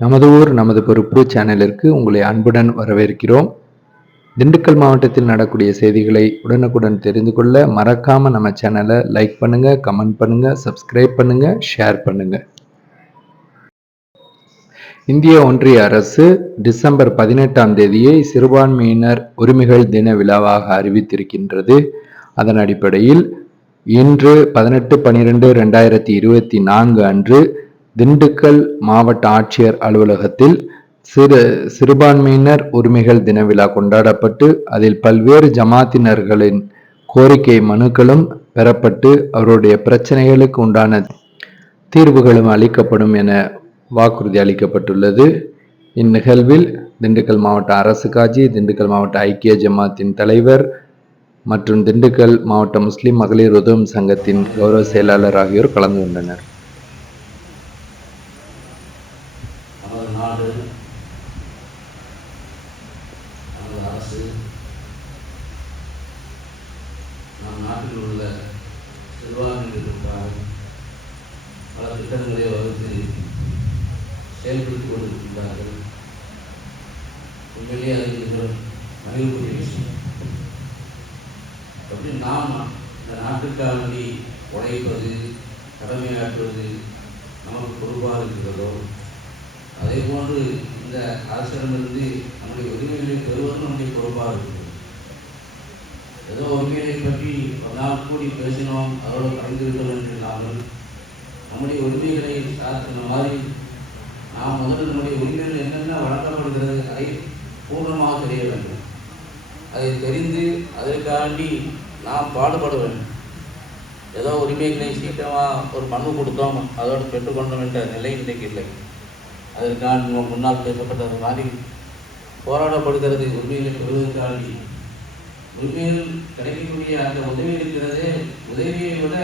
நமது ஊர் நமது பொறுப்பு சேனலிற்கு உங்களை அன்புடன் வரவேற்கிறோம். திண்டுக்கல் மாவட்டத்தில் நடக்கூடிய செய்திகளை உடனுக்குடன் தெரிந்து கொள்ள மறக்காம நம்ம சேனலை லைக் பண்ணுங்க கமெண்ட் பண்ணுங்க சப்ஸ்கிரைப் பண்ணுங்க ஷேர் பண்ணுங்க. இந்திய ஒன்றிய அரசு டிசம்பர் பதினெட்டாம் தேதியை சிறுபான்மையினர் உரிமைகள் தின விழாவாக அறிவித்திருக்கின்றது. அதன் அடிப்படையில் இன்று பதினெட்டு பனிரெண்டு ரெண்டாயிரத்தி இருபத்தி நான்கு அன்று திண்டுக்கல் மாவட்ட ஆட்சியர் அலுவலகத்தில் சிறு சிறுபான்மையினர் உரிமைகள் தின விழா கொண்டாடப்பட்டு அதில் பல்வேறு ஜமாத்தினர்களின் கோரிக்கை மனுக்களும் பெறப்பட்டு அவருடைய பிரச்சனைகளுக்கு உண்டான தீர்வுகளும் அளிக்கப்படும் என வாக்குறுதி அளிக்கப்பட்டுள்ளது. இந்நிகழ்வில் திண்டுக்கல் மாவட்ட அரசு காஜி திண்டுக்கல் மாவட்ட ஐக்கிய ஜமாத்தின் தலைவர் மற்றும் திண்டுக்கல் மாவட்ட முஸ்லிம் மகளிர் உதவும் சங்கத்தின் கௌரவ செயலாளர் ஆகியோர் கலந்து கொண்டனர் நமது நாடு நமது அரசு நம் நாட்டில் உள்ள சிறுபான்மையினருக்காக பல திட்டங்களை வகுத்து செயல்படுத்திக் கொண்டிருக்கின்றார்கள் உண்மையிலேயே அது மிகவும் மகிழ்வுக்குரிய விஷயம் அப்படி நாம் இந்த நாட்டுக்காக வேண்டி உழைப்பது கடமையாற்றுவது நமக்கு பொறுப்பாக இருக்கிறதோ அதே போன்று இந்த அரசிடமிருந்து நம்முடைய உரிமைகளை பெறுவதும் நம்முடைய பொறுப்பாக இருக்கிறது ஏதோ உரிமைகளை பற்றி ஒரு நாள் கூடி பேசினோம் அதோடு கலந்திருக்கிறோம் என்று இல்லாமல் நம்முடைய உரிமைகளை சாத்தின மாதிரி நாம் முதல்ல நம்முடைய உரிமைகள் என்னென்ன வழங்கப்படுகிறது அதை பூர்ணமாக தெரிய வேண்டும். அதை தெரிந்து அதற்காண்டி நாம் பாடுபட வேண்டும். ஏதோ உரிமைகளை சீக்கிரமாக ஒரு மனு கொடுத்தோம் அதோடு பெற்றுக்கொண்டோம் என்ற நிலை இன்றைக்கு இல்லை. அதற்கான முன்னால் பேசப்பட்டது மாதிரி போராடப்படுகிறது உரிமைகளை பெறுவதற்காண்டி உரிமைகள் கிடைக்கக்கூடிய அந்த உதவி இருக்கிறதே. உதவியை விட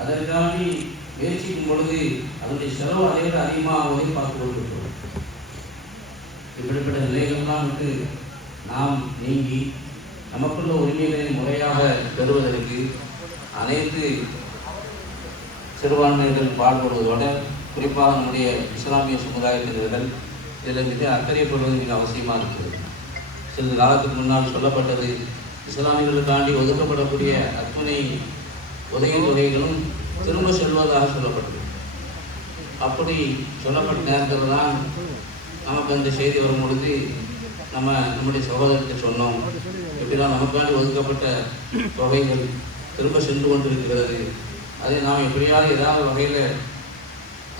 அதற்காண்டி முயற்சிக்கும் பொழுது அதனுடைய செலவு அதை விட அதிகமாகுவதை பார்த்து கொண்டிருக்கிறோம். இப்படிப்பட்ட நிலைகள்லாம் வந்து நாம் நீங்கி நமக்குள்ள உரிமைகளை முறையாக பெறுவதற்கு அனைத்து சிறுபான்மையினர் பாடுபடுவதோடு குறிப்பாக நம்முடைய இஸ்லாமிய சமுதாயத்தினர்கள் இதில் மிக அக்கறைப்படுவது மிக அவசியமாக இருக்கிறது. சிறிது காலத்துக்கு முன்னால் சொல்லப்பட்டது இஸ்லாமியர்களுக்காண்டி ஒதுக்கப்படக்கூடிய அத்துணை உதவி தொகைகளும் திரும்ப செல்வதாக சொல்லப்பட்டது. அப்படி சொல்லப்பட்ட நேரத்தில் தான் நமக்கு அந்த செய்தி வரும் பொழுது நம்ம நம்முடைய சகோதரத்தை சொன்னோம். இப்படிலாம் நமக்காண்டி ஒதுக்கப்பட்ட தொகைகள் திரும்ப சென்று கொண்டிருக்கிறது அதை நாம் எப்படியாவது ஏதாவது வகையில்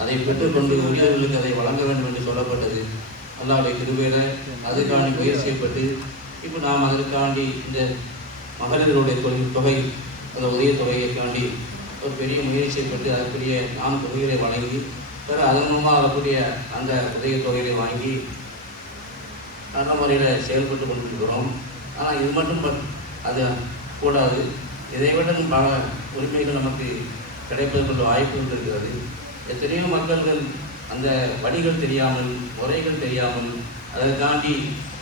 அதை பெற்றுக்கொண்டு உரியவர்களுக்கு அதை வழங்க வேண்டும் என்று சொல்லப்பட்டது. அல்லாவுடைய கிருபையில் அதுக்காண்டி முயற்சியப்பட்டு இப்போ நாம் அதற்காண்டி இந்த மகளிருடைய தொழில் தொகை அந்த உதவி தொகையைக்காண்டி ஒரு பெரிய முயற்சியை பெற்று அதற்குரிய நாம் தொகைகளை வழங்கி பிற அதன் மூலமாக அதற்குரிய அந்த உதய தொகைகளை வாங்கி நல்ல முறையில் செயல்பட்டு கொண்டிருக்கிறோம். ஆனால் இது மட்டும் அது கூடாது. இதை விட பல உரிமைகள் நமக்கு கிடைப்பதற்கு வாய்ப்புகள் இருக்கிறது எத்தனையோ மக்கள்கள் அந்த வழிகள் தெரியாமல் முறைகள் தெரியாமல் அதற்காண்டி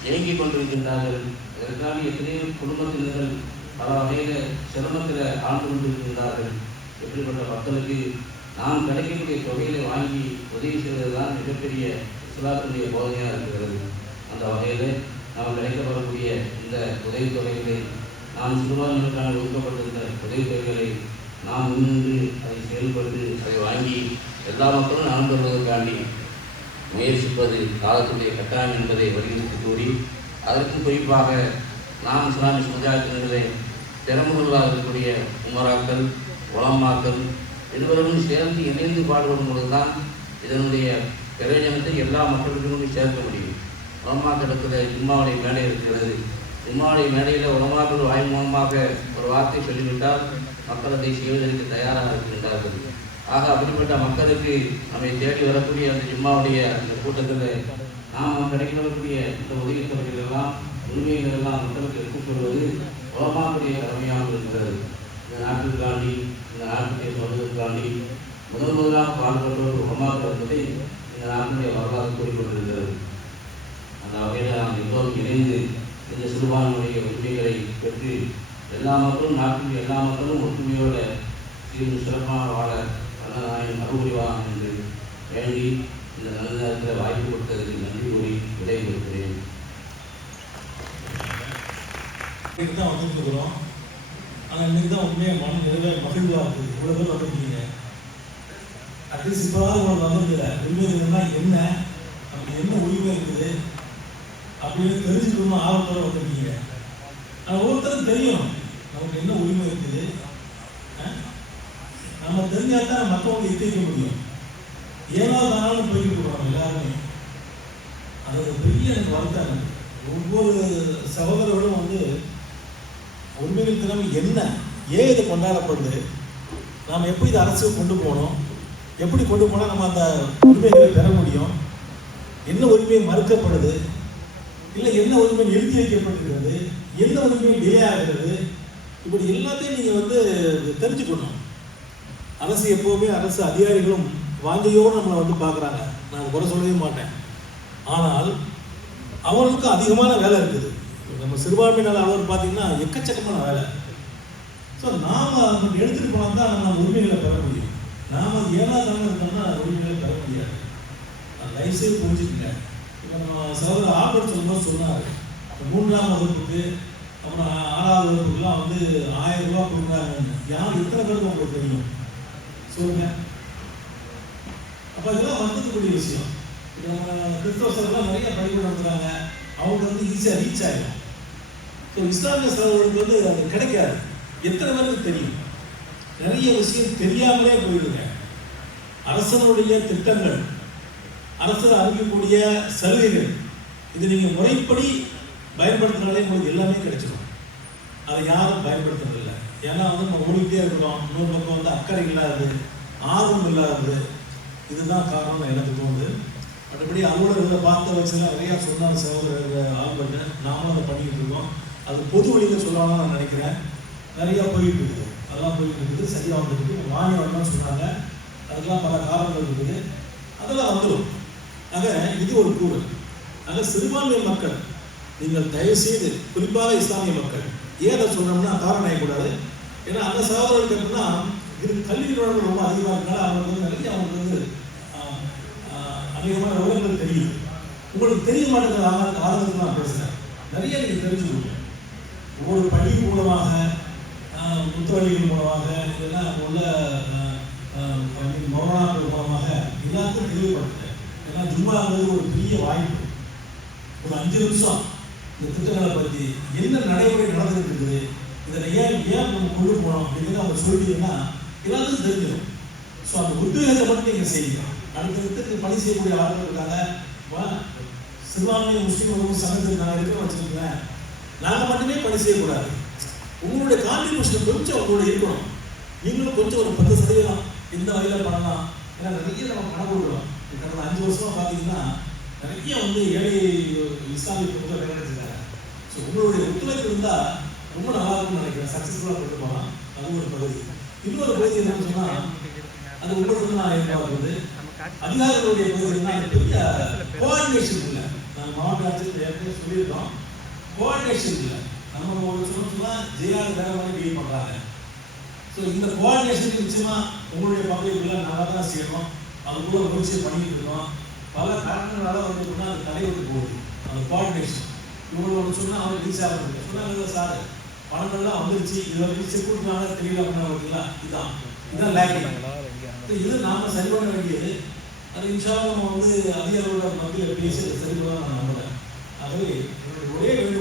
இயங்கிக் கொண்டிருக்கின்றார்கள். இதற்காக எத்தனையோ குடும்பத்தினர்கள் பல வகையில் சிரமத்தில் ஆழ்ந்து கொண்டிருக்கின்றார்கள். எப்படிப்பட்ட மக்களுக்கு நாம் கிடைக்கக்கூடிய தொகையை வாங்கி உதவி செய்வது தான் மிகப்பெரிய இஸ்லாத்தினுடைய போதனையாக இருக்கிறது. அந்த வகையில் நாம் கிடைக்கப்படக்கூடிய இந்த உதவி தொகைகளை நாம் சிறுபான்மையினருக்கான ஒதுக்கப்பட்டிருந்த உதவி தொகைகளை நாம் முன்னின்று அதை செயல்பட்டு அதை வாங்கி எல்லா மக்களும் நலன் பெறுவதற்காண்டி முயற்சிப்பது காலத்துடைய கட்டாயம் என்பதை வலியுறுத்தி கூறி அதற்கும் குறிப்பாக நாம் இஸ்லாமிய சமுதாயத்தினர்களே திறமுகளாக இருக்கக்கூடிய உமராக்கள் உலமாக்கள் இருவரும் சேர்ந்து இணைந்து பாடுபடும் பொழுதுதான் இதனுடைய பிரயோஜனத்தை எல்லா மக்களுக்கும் சேர்க்க முடியும். உலமாக்களுக்கு இம்மாவுடைய மேடை இருக்கிறது. இம்மாவுடைய மேடையில் உலமாக்கள் வாய் மூலமாக ஒரு வார்த்தை சொல்லிவிட்டால் மக்கள் அதை செய்வதற்கு தயாராக இருக்கின்றார்கள். ஆக அப்படிப்பட்ட மக்களுக்கு நம்மை தேடி வரக்கூடிய அந்த ஜிம்மாவுடைய அந்த கூட்டத்தில் நாம் கிடைக்கக்கூடிய இந்த உதவித்தொகைகள் எல்லாம் உரிமைகள் எல்லாம் மக்களுக்கு எடுத்துக் கொள்வது உலமாவுடைய கடமையாக இருக்கிறது இந்த நாட்டிற்காண்டி இந்த நாட்டுடைய சொல்வதற்காண்டி முதல் முதலாக பாடுபட்டவர் உலமாக்கள் என்பதை இந்த நாட்டுடைய வரலாறு கூறிக்கொண்டிருக்கிறது அந்த வகையில் நாம் எல்லோரும் இணைந்து இந்த சிறுபான்மையுடைய உரிமைகளை பெற்று எல்லா மக்களும் நாட்டில் எல்லா மக்களும் ஒற்றுமையோட சீரும் சிறப்பாக வாழ அல்ல நாயன் அருள்புரிவான் என்று வேண்டி இந்த நல்ல நேரத்தில் வாய்ப்பு கொடுத்ததுக்கு நன்றி கூறி விடைபெறுகிறேன் இன்னைக்கு தான் வந்துட்டு இருக்கிறோம் ஆனால் இன்னைக்கு தான் உண்மையாக மன நிறைவே மகிழ்வாக இருக்குது இவ்வளோ பேர் வந்துருக்கீங்க. அட்லீஸ்ட் இப்போவாது உங்களுக்கு வந்திருக்கல உரிமைகள்னா என்ன? நமக்கு என்ன உரிமை இருக்குது? அப்படின்னு தெரிஞ்சுக்கணும் ஆர்வத்தோட வந்திருக்கீங்க. ஆனால் ஒவ்வொருத்தரும் தெரியும். நமக்கு என்ன உரிமை இருக்குது? நம்ம தெரிஞ்சால் தான் மற்றவங்க எத்திக்க முடியும். ஏனோ தானாலும் போய்கிட்டு இருக்கிறோம் எல்லாருமே. அது ஒரு பெரிய எனக்கு வருத்தம் ஒவ்வொரு சகோதரர்களும் வந்து உண்மைகள் தினம் என்ன? ஏன் இது கொண்டாடப்படுது? நாம் எப்படி இது அரசு கொண்டு போகணும்? எப்படி கொண்டு போனால் நம்ம அந்த உரிமைகளை பெற முடியும்? என்ன உரிமை மறுக்கப்படுது? இல்லை என்ன உரிமை நிறுத்தி வைக்கப்படுகிறது? என்ன உரிமை டிலே ஆகிறது இப்படி எல்லாத்தையும் நீங்கள் வந்து தெரிஞ்சுக்கணும். அரசு எப்போவுமே அரசு அதிகாரிகளும் வாஞ்சையோடு நம்மளை வந்து பார்க்குறாங்க. நான் குறை சொல்லவே மாட்டேன். ஆனால் அவர்களுக்கு அதிகமான வேலை இருக்குது. நம்ம சிறுபான்மையினர் அவர் பார்த்தீங்கன்னா எக்கச்சக்கமான வேலை. ஸோ நாம் அதை எடுத்துகிட்டு போனால் தான் நம்ம உரிமைகளை பெற முடியும். நாம் அது ஏனாதான இருந்தோம்னா உரிமைகளை பெற முடியாது. நான் தயவுசெய்து புரிஞ்சுக்கங்க. இப்போ நம்ம சகோதரர் ஆபரேட் சொல்லும்போது சொன்னார். மூன்றாம் வகுப்புக்கு அப்புறம் ஆறாவது வகுப்புக்குலாம் வந்து ஆயிரம் ரூபா கொடுக்குறாங்கன்னு. யார் எத்தனை பேருக்கு உங்களுக்கு தெரியும்? சொல்லுங்க. அப்போ இதெல்லாம் வந்ததுக்கூடிய விஷயம். இப்போ நம்ம கிறிஸ்தவர்கள்லாம் நிறைய படிப்பு நடத்துகிறாங்க அவங்க வந்து ஈஸியாக ரீச் ஆகிடும் ஸோ இஸ்லாமிய சகோதரர்களுக்கு வந்து அது கிடைக்காது. எத்தனை பேருக்கு தெரியும்? நிறைய விஷயம் தெரியாமலே போயிடுங்க. அரசனுடைய திட்டங்கள் அரசர் அறிவிக்கக்கூடிய சலுகைகள் இது நீங்கள் முறைப்படி பயன்படுத்தினாலே உங்களுக்கு எல்லாமே கிடைச்சிடும். அதை யாரும் பயன்படுத்துறதில்லை. ஏன்னா வந்து நம்ம ஓடிக்கிட்டே இருக்கிறோம். இன்னொரு பக்கம் வந்து அக்கறை இல்லாதது ஆர்வம் இல்லாதது. இதுதான் காரணம் எனக்கு தோணுது. மற்றபடி அலுவலர்களை பார்த்த வச்சுலாம் நிறையா சொன்னார் சகோதரர் ஆல்பர்ட் நாமளும் அதை பண்ணிக்கிட்டு இருக்கோம். அது பொது வழியில் சொல்லலாம்னு நான் நினைக்கிறேன். நிறையா போயிட்டு இருக்குது. அதெல்லாம் போயிட்டு இருக்குது. சரியாக வந்துருக்கு மானியம் வரணும்னு சொன்னாங்க. அதுக்கெல்லாம் பல காரணங்கள் இருக்குது. அதெல்லாம் வந்துடும் ஆக இது ஒரு கூறு ஆக சிறுபான்மை மக்கள் நீங்கள் தயவு செய்து குறிப்பாக இஸ்லாமிய மக்கள் ஏன் அதை சொன்னோம்னா காரணம் ஆகக்கூடாது ஏன்னா அந்த சகோதரர்கள் எப்படின்னா இது கல்வி நிறுவனங்கள் ரொம்ப அதிகமாக இருக்கனால அவங்க வந்து நிறைய அவங்களுக்கு வந்து அநேகமான அதிகமான விவரங்கள் தெரியும் உங்களுக்கு தெரிய மாட்டேங்கிற ஆரம்பத்தில் நான் பேசுகிறேன் நிறைய நீங்கள் தெரிஞ்சுக்கணும் ஒவ்வொரு பள்ளி மூலமாக ஆஹ், மூலமாக இதெல்லாம் அங்கே உள்ள மௌனாக்கள் மூலமாக எல்லாத்தையும் தெளிவுபடுத்துறேன். ஏன்னா ஜும்மாங்கிறது ஒரு பெரிய வாய்ப்பு. ஒரு அஞ்சு நிமிஷம் இந்த திட்டங்களை பற்றி என்ன நடைமுறை நடந்துகிட்டு இருக்குது இதில் ஏன் ஏன் நம்ம கொண்டு போனோம் அப்படிங்கிறத அவங்க சொல்லிட்டீங்கன்னா எல்லாத்துக்கும் தெரிஞ்சிடும். ஸோ அந்த உத்வேகத்தை மட்டும் நீங்கள் செய்யுங்க. அடுத்தடுத்து பணி செய்யக்கூடிய ஆட்கள் இருக்காங்க வா, சிறுபான்மை முஸ்லீம் உறவு சங்கத்தில் நான் இருக்க வச்சுருக்கேன் நாங்கள் மட்டுமே பணி செய்யக்கூடாது. உங்களுடைய கான்ட்ரிபியூஷன் கொஞ்சம் உங்களோட இருக்கணும். நீங்களும் கொஞ்சம் ஒரு பத்து சதவீதம் இந்த வகையில் பண்ணலாம். ஏன்னா நிறைய நம்ம கணக்கு கொடுக்குறோம். கடந்த அஞ்சு வருஷமா பார்த்தீங்கன்னா நிறைய வந்து ஏழை இஸ்லாமிய பொருட்கள் கிடைச்சிருக்காங்க ஸோ உங்களுடைய ஒத்துழைப்பு இருந்தால் ரொம்ப நல்லா இருக்கும்னு நினைக்கிறேன். சக்ஸஸ்ஃபுல்லாக கொண்டு போகலாம். அது ஒரு பகுதி. இன்னொரு பகுதி என்னன்னு சொன்னால் அது உங்களுக்கு நான் எதிர்பார்க்குறது அதிகாரிகளுடைய பகுதினா பெரிய கோஆர்டினேஷன் இல்லை. நாங்கள் மாவட்ட ஆட்சியர் ஏற்கனவே சொல்லியிருக்கோம். கோஆர்டினேஷன் இல்லை. நம்ம ஒரு சொல்ல சொன்னால் ஜெயால் வேற மாதிரி டீல் பண்ணுறாங்க ஸோ இந்த கோஆர்டினேஷன் நிச்சயமா உங்களுடைய பங்களிப்புல நல்லா தான் செய்யணும். அதுக்குள்ள கூட முயற்சி பண்ணிட்டு இருக்கோம். பல காரணங்களால வந்து எப்படின்னா அது தலைவருக்கு போகுது. அந்த கோஆர்டினேஷன் இவங்க ஒன்று சொன்னால் அவங்க ரீச் ஆகிறது சொன்னாங்க சார் பணங்கள்லாம் வந்துருச்சு. இதில் ரீச் செக்யூரிட்டினால தெரியல அப்படின்னா பார்த்தீங்களா இதுதான் இதுதான் லேக்கிங் இது நாம சரி பண்ண வேண்டியது. அது இன்ஷா நம்ம வந்து அதிகாரிகளோட மத்தியில் பேசி சரி பண்ண நான் நம்புறேன். ஆகவே என்னுடைய ஒரே வேண்டுகோள்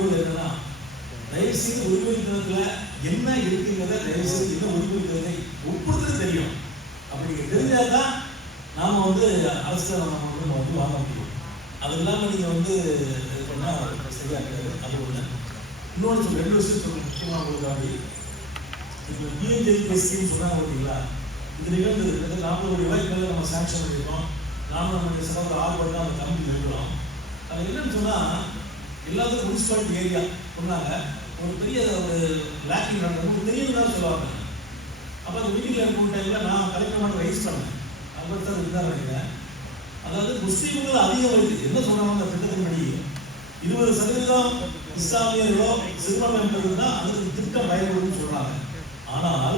தயவுசெய்து உரிமை தினத்துல என்ன இருக்குங்கிறத தயவுசெய்து என்ன உரிமை தினத்தை ஒப்புறது தெரியும். அப்படி தெரிஞ்சாதான் நாம வந்து அரசு நம்ம வந்து நம்ம வந்து வாங்க முடியும். அது இல்லாம நீங்க வந்து இது பண்ணால் சரியா கிடையாது அது ஒண்ணு. இன்னொன்று சொல்ல ரெண்டு விஷயம் சொல்ல முக்கியமாக உங்களுக்காண்டி இப்போ பிஎன்ஜி ஸ்கீம் சொன்னாங்க பார்த்தீங்களா? இந்த நிகழ்ந்தது. கிட்டத்தட்ட நாற்பது ரூபாய்க்கு மேலே நம்ம சாங்ஷன் பண்ணியிருக்கோம் நானும் நம்மளுடைய சகோதர ஆர்வம் அந்த கம்பி இருக்கிறோம் அது என்னன்னு சொன்னால் எல்லாத்துக்கும் முனிசிபாலிட்டி ஏரியா சொன்னாங்க. ஒரு பெரிய ஒரு லேக்கிங் நடந்தது. ஒரு தெரியும் சொல்லுவாங்க. அப்போ அந்த மீட்டிங்கில் இருக்கும் டைமில் நான் கலெக்டர் மட்டும் ரைஸ் பண்ணேன். அது தான் இருந்தால் நினைக்கிறேன். அதாவது முஸ்லீம்கள் அதிகம் இருக்குது என்ன சொன்னாங்க அந்த திட்டத்தின்படி இருபது சதவீதம் இஸ்லாமியர்களோ சிறுபான்மையினர்கள் தான் அதுக்கு திட்டம் பயன்படும்னு சொல்கிறாங்க ஆனால்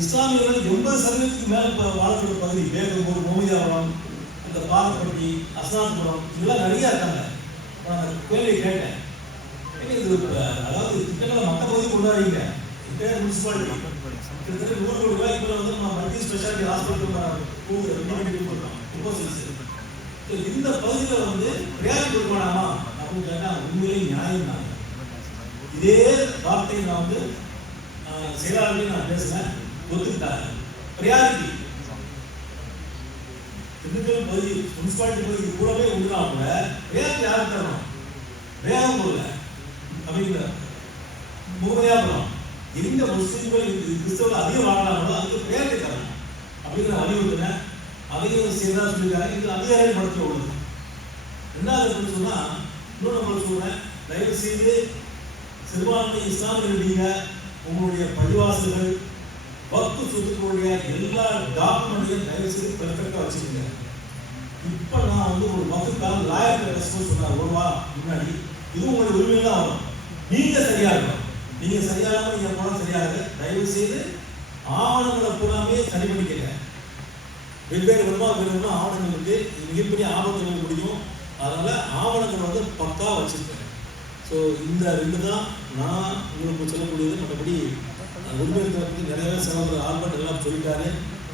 இஸ்லாமியர்கள் எண்பது சதவீதத்துக்கு மேலே இப்போ வாழக்கூடிய பகுதி வேகம்பூர் மோமிதாபுரம் இந்த பாலப்பட்டி அஸ்னாபுரம் இதெல்லாம் நிறையா இருக்காங்க. நான் அந்த கேள்வி கேட்டேன். இது அதாவது திட்டங்களை மற்ற பகுதி கொண்டாடுறீங்க. முனிசிபாலிட்டி கிட்டத்தட்ட நூறு கோடி வந்து நம்ம மல்டி ஸ்பெஷாலிட்டி ஹாஸ்பிட்டல் பண்ணுறோம் இந்த பகுதியில் வந்து ப்ரியாரிட்டி கொடுக்க அப்படின்னு கேட்டால் உண்மையிலேயே நியாயம் தான் இதே வார்த்தையை நான் வந்து ஆஹ், செயலாளர்களையும் நான் பேசுனேன் ஒத்துக்கிட்டாங்க. ப்ரியாரிட்டி திண்டுக்கல் பகுதி முனிசிபாலிட்டி பகுதி கூடவே உண்டுனா கூட ப்ரியாரிட்டி யாருக்கு தரணும்? வேகம் போடல. அப்படிங்கிற எந்த முஸ்லீம்கள் இது கிறிஸ்தவர்கள் அதிகம் வாழ்றாங்களோ அதுக்கு பேர் தரணும் அப்படிங்கிற வலியுறுத்தின அதையும் சேர்ந்தா சொல்லியிருக்காங்க இது அதிகாரி படத்தில் உள்ளது. ரெண்டாவது சொன்னா இன்னொன்று நம்ம சொல்றேன். தயவு செய்து சிறுபான்மை இஸ்லாமியர்கள் நீங்க உங்களுடைய பள்ளிவாசல்கள் பக்து சொத்துக்களுடைய எல்லா டாக்குமெண்ட்டையும் தயவு செய்து பெர்ஃபெக்டாக வச்சுக்கோங்க. இப்போ நான் வந்து ஒரு மக்களுக்காக லாயர் சொன்னார். ஒரு வா முன்னாடி. இது உங்களுடைய உரிமையில தான் வரும். நீங்க சரியா இருக்கணும். நீங்க சரியாகாம நீங்க போனா சரியாக தயவு செய்து ஆவணங்களை பூராமே சரி பண்ணிக்கல வெவ்வேறு விதமாக வேணும்னா ஆவணங்கள் இருக்கு. மிகப்பெரிய ஆபத்துகள் முடியும். அதனால ஆவணங்கள் வந்து பக்கா வச்சிருக்கேன் ஸோ இந்த ரெண்டு தான் நான் உங்களுக்கு சொல்லக்கூடியது. மற்றபடி அஹ், பற்றி நிறையவே செலவு ஆல்பர்ட் எல்லாம் சொல்லிட்டாரு.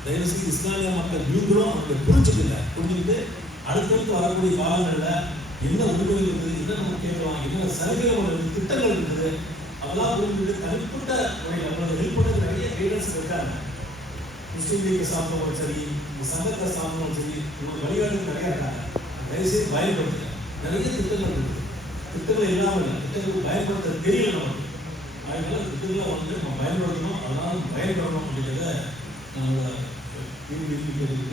தயவு செய்து இஸ்லாமிய மக்கள் நீங்களும் அவங்க புரிஞ்சுக்கல புரிஞ்சுக்கிட்டு அடுத்தடுத்து வரக்கூடிய காலங்களில் என்ன உரிமைகள் இருக்குது என்ன நம்ம கேட்கலாம் என்ன சலுகைகள் இருக்குது திட்டங்கள் இருக்குது அதெல்லாம் புரிஞ்சுக்கிட்டு தனிப்பட்ட முறையில் நம்மளோட ஹெல்ப் நிறைய கைடன்ஸ் இருக்காங்க முஸ்லீம் லீக் சாப்பிட்டவங்களும் சரி சங்கத்தை சாப்பிட்டவங்களும் சரி உங்களுக்கு வழிகாட்டு நிறைய இருக்காங்க. தயவுசெய்து பயன்படுத்துங்க. நிறைய திட்டங்கள் இருக்குது. திட்டங்கள் இல்லாமல் இல்லை. திட்டங்களுக்கு பயன்படுத்த தெரியல நமக்கு. அதனால திட்டங்களை வந்து நம்ம பயன்படுத்தணும். அதனால பயன்படணும் அப்படிங்கிறத நான்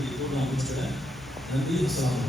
இப்போ நான் முடிச்சுக்கிறேன். நன்றி. சார்